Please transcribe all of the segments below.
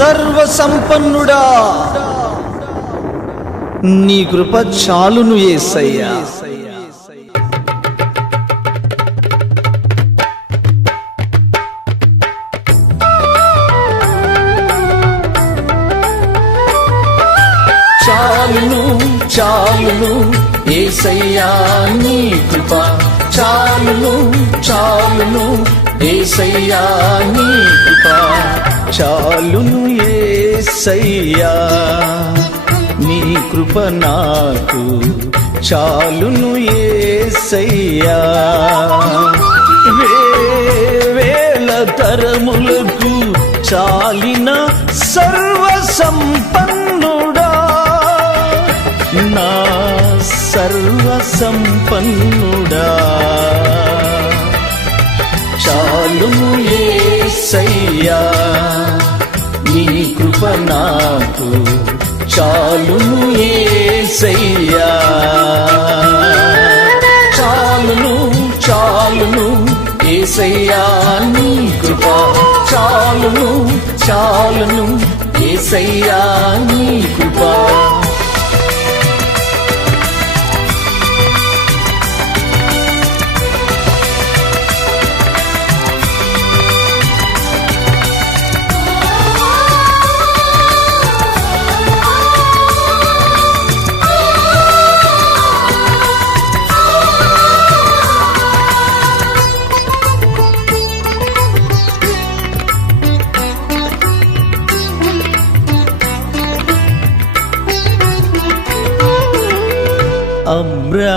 సర్వ సంపన్నుడా, నీ కృప చాలును యేసయ్యా. చాలును చాలును యేసయ్యా నీ కృప, చాలును చాలును యేసయ్యా నీ కృప, చాలును యేసయ్యా నీ కృప నాకు, చాలును యేసయ్యా. వేల తరములకు చాలిన సర్వ సంపన్నుడా, నా సర్వ సంపన్నుడా, చాలును యేసయ్యా నీ కృప నాకు, చాలును యేసయ్యా. చాలును చాలును యేసయ్యా నీ కృప, చాలును చాలును యేసయ్యా నీ కృప.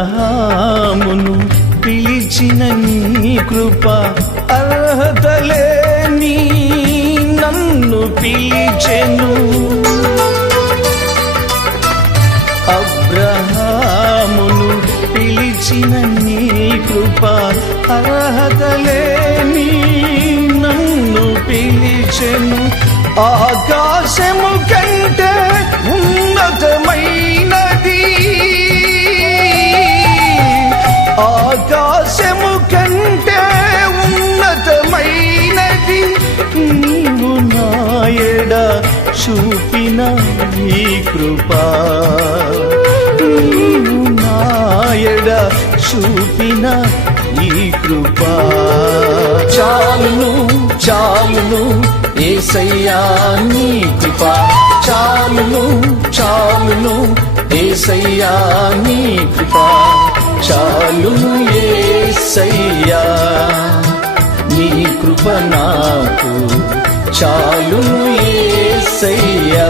అబ్రహామును పిలిచిన నీ కృప, అర్హతలేని నన్ను పిలిచెను. అబ్రహామును పిలిచిన నీ కృప, అర్హతలేని నన్ను పిలిచెను. ఆకాశము కంటే ఉన్నతమైనది, ఆకాశము కంటే ఉన్నతమైనది నీవు నాయడ చూపిన ఈ కృప, నీవు నాయడ చూపిన ఈ కృప. చాలును చాలును యేసయ్యా నీ కృప, చాలును చాలును యేసయ్యా నీ కృప, చాలును యేసయ్యా నీ కృప నాకు, చాలును యేసయ్యా.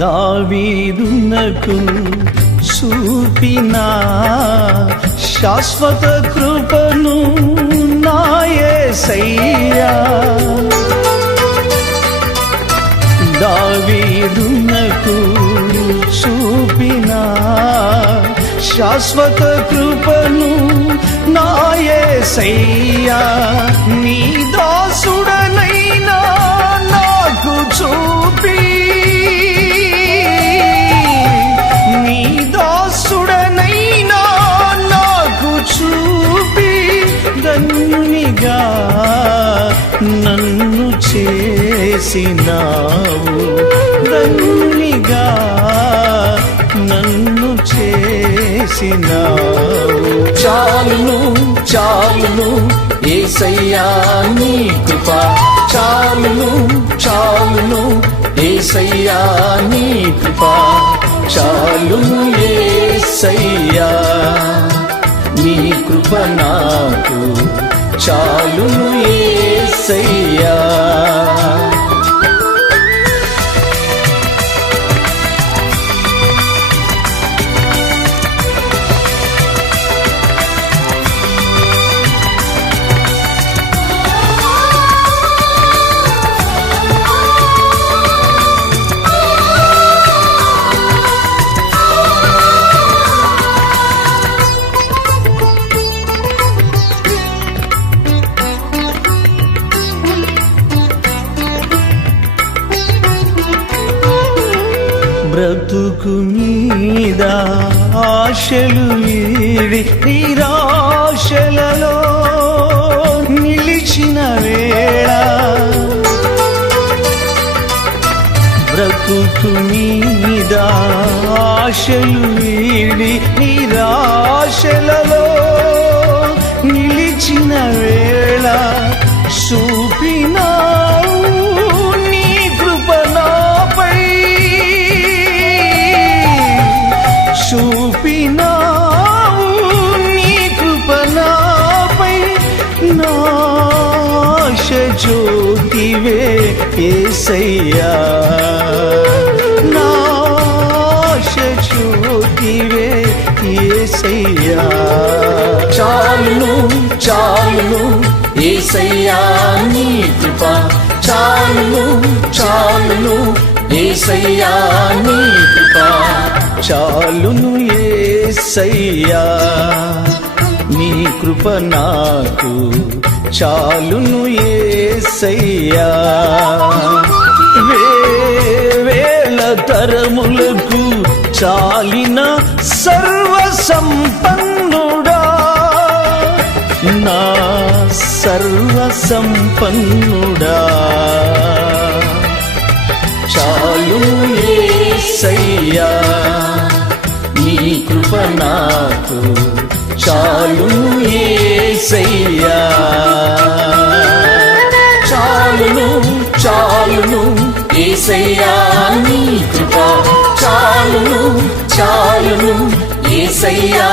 దావీదునకు చూపిన శాశ్వత కృపను నా యేసయ్యా, దావీదునకు చూపిన శాశ్వత కృపను నా యేసయ్యా, నీ దాసుడనైనా నాకు చూపి, నీ దాసుడనైనా నాకు చూపి, ధన్యునిగా నన్ను చేసినావు, ధన్యునిగా నన్ను చేసినావు. చాలును చాలును యేసయ్యా నీ కృప, చాలును చాలును యేసయ్యా నీ కృప, చాలును యేసయ్యా నీ కృప నాకు, చాలును యేసయ్యా. ఆశలు వీడి నిరాశలలో నిలిచిన వేళ బ్రతుకు మీద ఆశలు వీడి నిరాశలలో నిలిచిన వేళ చూపినావు నీ కృప నాపై చూపినావు నీ కృప నాపై నాశ జ్యోతివే యేసయ్యా నాశ జ్యోతివే యేసయ్యా చాలును చాలును యేసయ్యా నీ కృప చాలును చాలును యేసయ్యా నీ కృప చాలును యేసయ్యా నీ కృప నాకు చాలును యేసయ్యా వేల తరములకు చాలిన సర్వ సంపన్నుడా నా సర్వ సంపన్నుడా చాలు యేసయ్యా నీ కృప నాకు చాలు యేసయ్యా చాలును చాలును యేసయ్యా నీ కృప చాలును చాలును యేసయ్యా